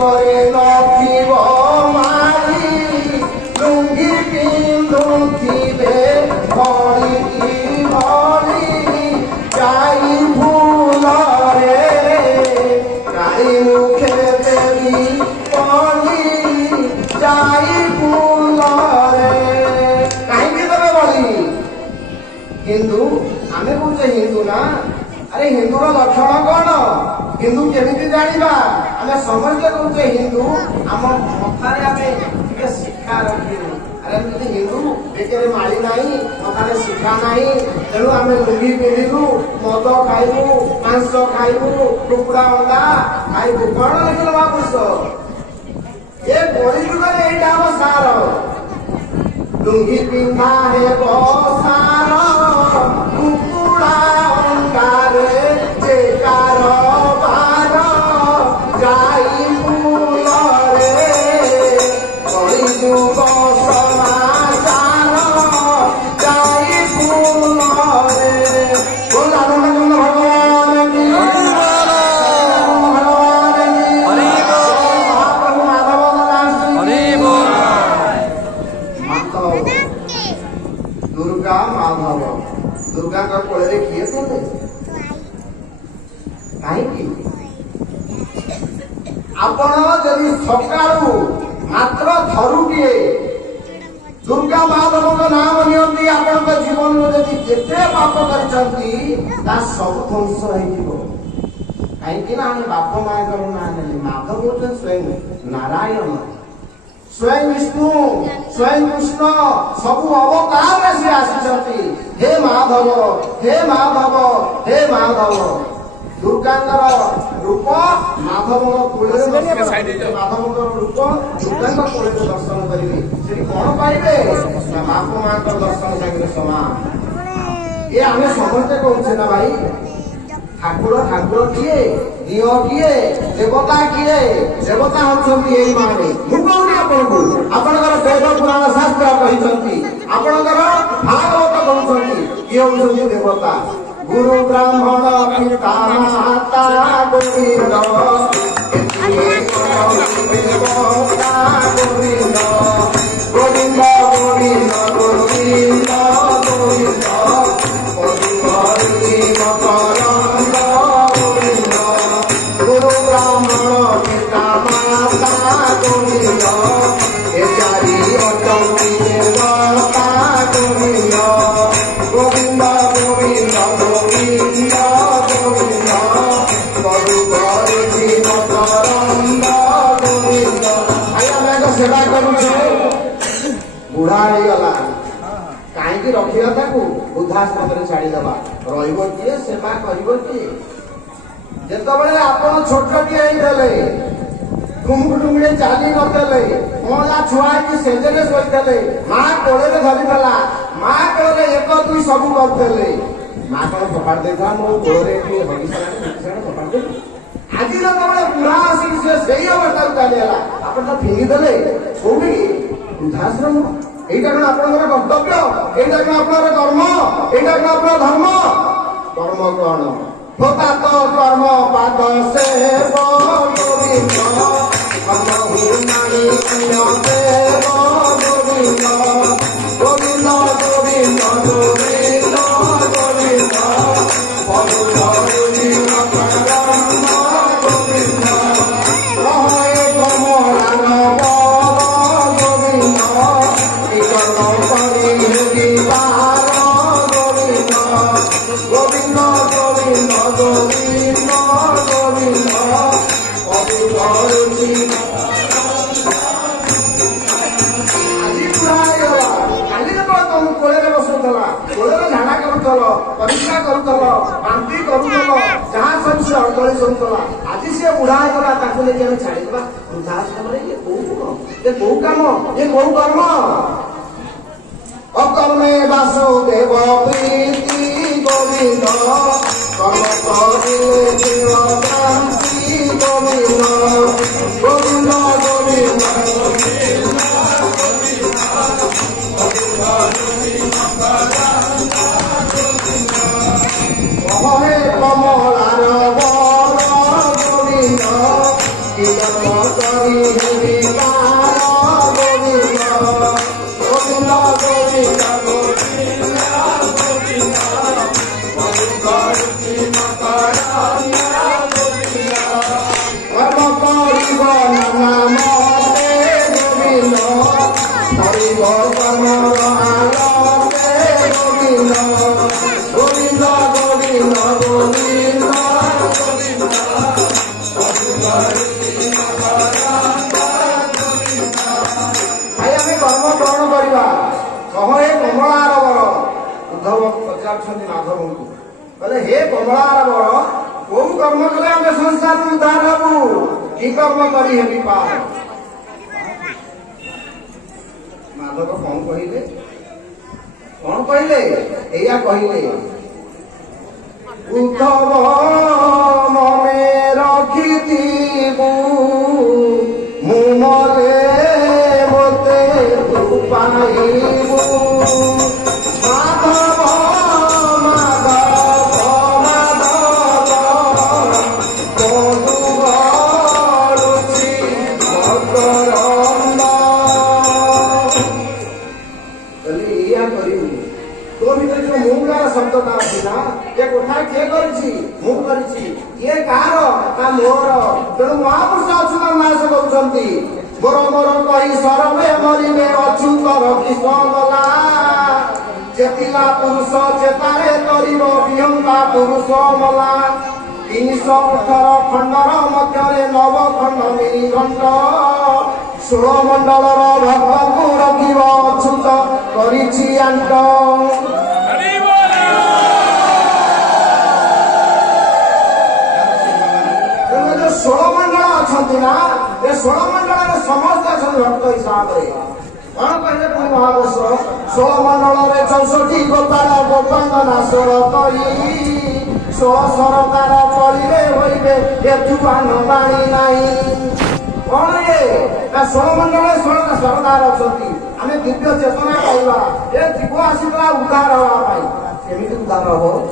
करे नथिब मारी लुंगी पिंधुथिबे भड़ी भड़ी जाई फूल रे काई मुखे देवी पड़ी जाई फूल रे कहीं तबे बड़ी हिंदू आमे कौचे हिंदू ना अरे हिंदूर लक्षण कौन हिंदू केमिति जानिबा आमे समझते कौचे हिंदू आम मथारे आमे टिके शिक्षा रखिबु अरे आमे हिंदू बेकेरे माली नाही मथारे शिक्षा नाही तेणु आमे लुंगी पिंधिबु मद खाइबु मांस खाइबु कुकुड़ा अंडा खाइबु कौन लिखल महापुरुष ए कलिजुगरे एटा हम सार लुंगी पिंधा हे सार कुकुड़ा अंडारे जेकार बार जाई फूल रे कलिजुग समाचार जाई फूल रे बोल आनंद भगवान की महाप्रभु माधव दास दुर्गा माधव दुर्गा का कोले किए थे कहीं आपण जदि सकाळू मात्र थरुटिए दुर्गा माधव नाम नियंती आपण जीवन में जदि जेते पाप करछंती ता सब ध्वंस होइजिवो कहीं ना हम बाप माँ का ना माधव होते स्वयं नारायण स्वयं विष्णु स्वयं कृष्ण सबु अवतार से आसी हे माधव हे माधव हे माधव दुर्गांकर रूप माधव कूल माधव रूप दुर्गा कूल दर्शन करेंगे से कौन पाइबे बाप माँ का दर्शन सागर समान ये आम समस्ते कौचे ना भाई ठाकुर ठाकुर किए दियो किए देवता किए देवता होचंती एई माने मु कहूनी आपनको आपनकर वेद पुराण शास्त्र कहिसंती आपनकर भागवत कहउसंती किए होचंती देवता गुरु ब्राह्मण पिता माता गोविंद एतिए कहउती देवता गोविंद गोविंद गोविंद गोविंद गोविंद गुरु ब्राह्मण पिता माता गोविंद ए चारि अटंती देवता गोविंद गोविंद गोविंद गोविंद गोविंद गुरु गौरी मकरंद गोविंद आया मैं सेवा करूछे बुढ़ा हो गला कहीं रखिया वृद्धाश्रम छाड़ी दबा रे सेवा कर जितेबाला आप छोटे डुंगुडुंगे चली नथे मजा छुआ सेजरे शोते माँ कोड़े धरीला माँ कोड़े एक दुई सब करते माँ कौन फपाड़ देता मो कोड़े फपाड़ दे आज जो बुढ़ा आसिक से अवस्था चलीगला आप फिंगिदे कौटी वृद्धाश्रम এইটা কোন আপনার কর্তব্য এইটা কোন আপনার কর্ম এইটা কোন আপনার ধর্ম কর্ম কোন ভোপাত কর্ম পাদ সে গোবিন্দ কর্মহু নাহি কন্যতে গোবিন্দ গোবিন্দ গোবিন্দ গোবিন্দ গোবিন্দ পদু ধরি নকরম গোবিন্দ রহে কমলানব গোবিন্দ गोविंद गोविंद गोविंद गोविंद झाड़ा करूल परीक्षा करूल बांति करूल जहाँ सब से अड़गड़ी शुला आज सी बुढ़ा होगा छाड़ीदा वृद्धाश्रम ये कौ काम ये कौ कर्म अकर्मे वासुदेव प्रीति गोविंद कर्म करिले जीव शांति गोविंद गोविंद गोविंद कहे कमलार बर गोविंद हे कमलार बर कौ कर्म कले आम संसार उद्धार हबू कि कर्म करी हेबी पार माधव कौन कहले एया कहले उद्धव मने रखिथिबु मु मरे मोते तू पाइबु तेणु महापुरुष अच्युत नाश करुँच मोर मोर कही सरवे मरिबे अच्युतर कृष्ण गला चेतिला पुरुष चेतारे करिब विहंगा पुरुष मला 318 खंडर मध्य नव खंड मिलिखंड 16 मंडलर भक्त को रखिब अच्युत करिछि आंट 16 मंडल अच्छा ना ये 16 मंडल समस्त अच्छा भक्त हिसाब से कौन कहले पुणी महापुरुष 16 मंडल 64 गोपाल गोपांग नाशर करी 16 सरकार पड़े होइबे ये जुबान बाणी नहीं कौन ये 16 मंडल 16 सरकार अच्छा आम दिव्य चेतना पाइबा ये जीव आसला उद्धार हवा केमी उद्धार हम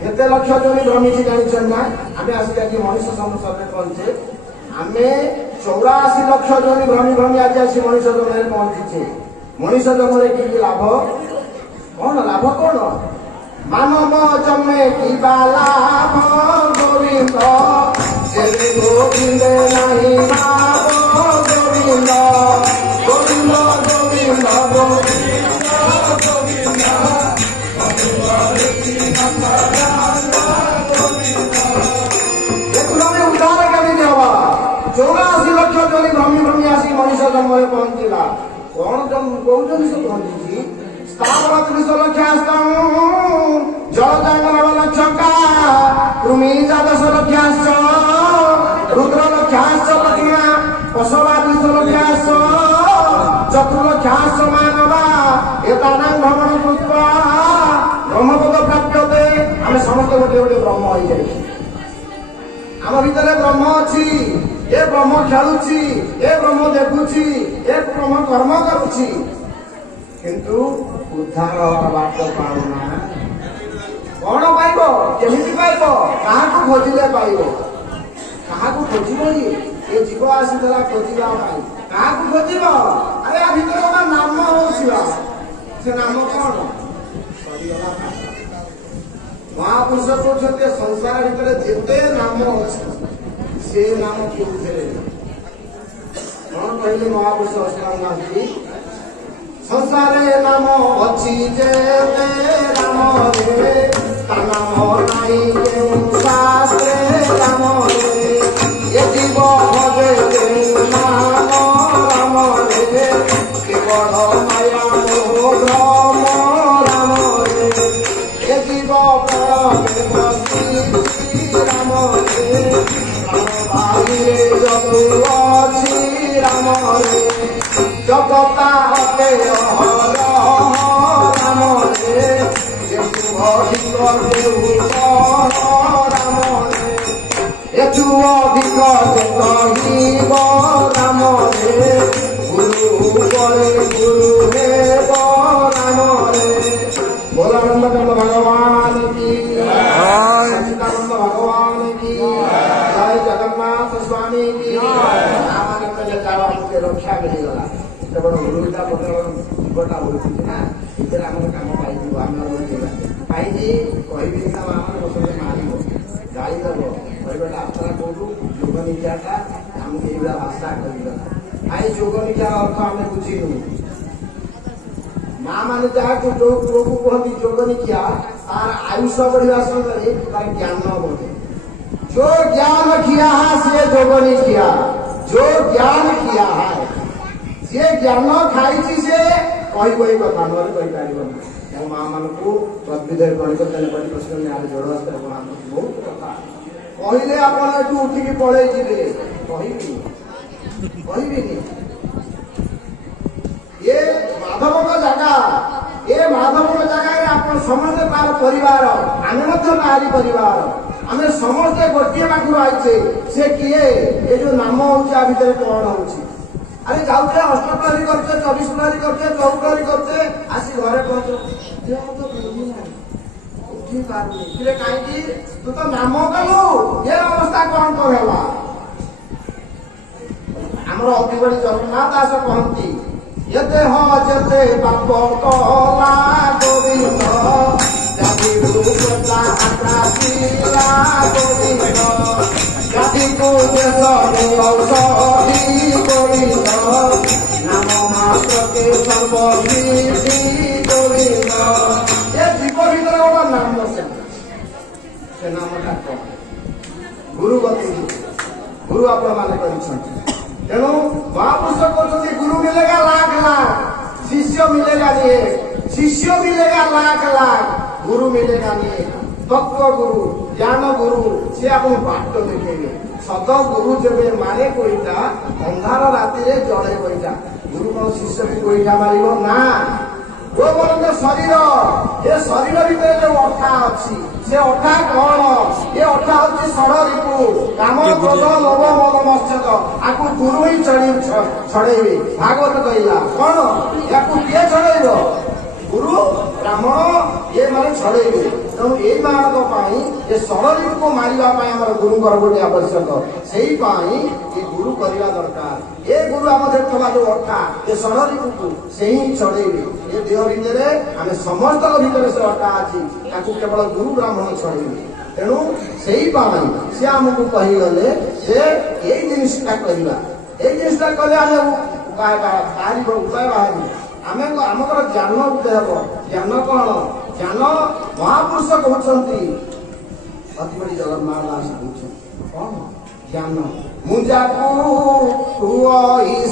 केते लक्ष जोनी भ्रमिची जानिछन ना आमे आसी आज मनुष्य संसार में पहुंचे आमे 84 लक्ष जोनी भ्रमी आज आसी मनुष्य जन्म में पहुंचे मनुष्य जन्म रे की लाभ कौन मानव जन्मे की लाभ गोविंद जेबे गोविंद नहीं नाम गोविंद गोविंद गोविंद चौरासी लक्ष जोनी भ्रमी आसी मनुष्य जन्म में पहुंचला कौन कौन से पहुंची स्थावर 30 लक्ष जल जंगल लक्ष का कृमि द्वादश लक्ष रुद्र लक्ष पत्ना पशवा 20 लक्ष चतुर्लक्ष मानवा एतानां भ्रमण कृत्वा ब्रह्मपद प्राप्यते आम समस्त गोटे गोटे ब्रह्म हो जाए आम भितर ब्रह्म अच्छी ए ब्रह्म खेलुची ए ब्रह्म देखुची ए ब्रह्म कर्म करुची किंतु उद्धार बाट पाऊना कौन पाइब केमिति पाइब काहाकु खोजिले पाइब काहाकु खोजिबनी ए जीव आसीला खोजिबा पाई काहाकु खोजिब अरे आ भितर का नाम होउछिबा से नाम कौन सरियला महापुरुष कहते संसार भितर जेते नाम अछि से नाम की कौन कहले महापुरुष गांधी संसारे नाम अच्छी जे राम रे नाम नाई के शास्त्रे राम रे ये जीव भजे नाम राम रे केवल माया मोह भ्रम राम रे ये जीव राम रे राम रे जगता हते राम रे राम रे अधिक स्वामी की आमाने कहले जाओ हमके रक्षा मिलगला एते बड़ गुरुटा पत्र जीवटा होती ना इधर हमर काम पाई जीव हम और देला पाई जी कहबी ता आमाने बसले मारिबो गाली दबो कहबेटा आपरा कोडू जोगनी जाता हम केइला भाषा करिला आई जोगनी जा अर्थ हमें बुझिनु मां माने जा को लोग कहती जोगनी किया तार आयुष बढ़िया संगे तार ज्ञान बढ़े जो ज्ञान किया है से जोगनी किया जो ज्ञान किया है से ज्ञान खाई से कही कथा ना कही पार माँ मान को तद्विधे गणित तेलपति प्रश्न में आज जोड़ बहुत कथा कहले आप उठिकी पड़े कहबी ये माधव का जगह ये माधव का जगह आप समस्त तार परिवार आम तारी परिवार आम समस्ते गोटे पाखु आईचे से किए ये जो नाम होगा भितर कौन हो अरे जाऊे अष्टप्रहरी करते 24 प्रहरी करते 14 प्रहरी करते आसी घरे पहुंचे कहीं तू तो नाम कलु ये अवस्था कौन कहला आमर अति बड़ी जगन्नाथ दास कहती यते हजते बाप कला गोविंद जाति रूपला आकाशीला गोविंद जाति को देश औषधि गोविंद नाम मात्र के सर्वसिद्धि गोविंद ये जीव भीतर गोटे नाम से नामटा कौन गुरु गति गुरु आपण माने कर तेणु महापुरुष कहते गुरु मिलेगा लाख लाख शिष्य मिलेगा नहीं शिष्य मिलेगा लाख लाख गुरु मिलेगा नहीं तत्व गुरु ज्ञान गुरु से आप बाट देखेंगे सत गुरु जब मारे कोईटा अंधार राति जड़े कोईटा गुरु कौन शिष्य की कोईटा मार ना वो बोलते शरीर ये शरीर भीतर जो अठा अच्छी से अठा कौन ये अठा हूँ षड़रिपु काम क्रोध लोभ मोह मत्सर आपको गुरु ही छड़ेबे भागवत कहला कौन या किए छड़ेब गुरु ब्राह्मण ये माने छड़ेबे तेणु यही मान ये षड़रिपु को मारे गुरु गोटे आवश्यक से ये गुरु करवा दरकार ये गुरु आम थोड़ा जो अठा ये षड़रिपु को से ही छड़ेबे ये देह भितर आम समस्त भितर से अटा अच्छी केवल गुरु ब्राह्मण छड़ेबे तेणु से आमको कहीगले से यही जिनटा करवा यही जिनटा कले उपाय बाहर बाहर आम आमर ज्ञान उदय हम ज्ञान कौन ज्ञान महापुरुष कहते अति बड़ी जगन्नाथ दास कहते कौन ज्ञान मुझाकू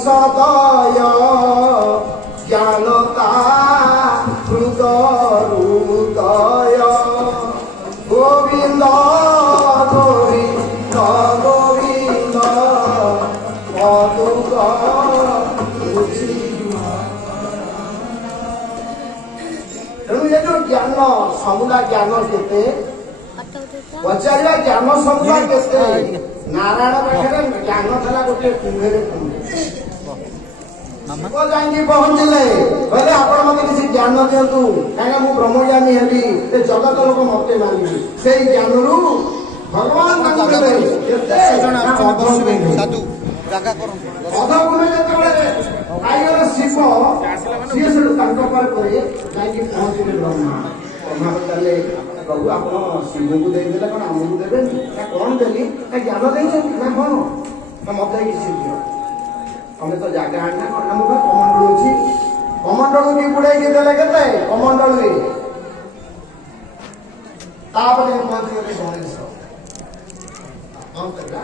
सदय ज्ञानता हृदय गोविंद गोविंद गोविंद तेणु ये जो ज्ञान समुदा ज्ञान के पचार ज्ञान समुदा के नारायण पाखे ज्ञान था गोटे कुंभे जाइए पहुंचले कहले आपण मत किसी ज्ञान दिंतु कहीं मुझे ब्रह्मज्ञानी हेली जगत लोक मत मानी से ज्ञान रु भगवान शिव सी जाइए पहुंचले ब्रह्मा ब्रह्मा पचारे प्रभु आप शिव को देदेले कौन आमको देवे कौन देली ज्ञान दे ना कौन मत किसी दियो हमें तो जगह आना कौन कमंडल अच्छी कमंडल की बुड़े देले के कमंडल पहुंचले गणेश कौन करवा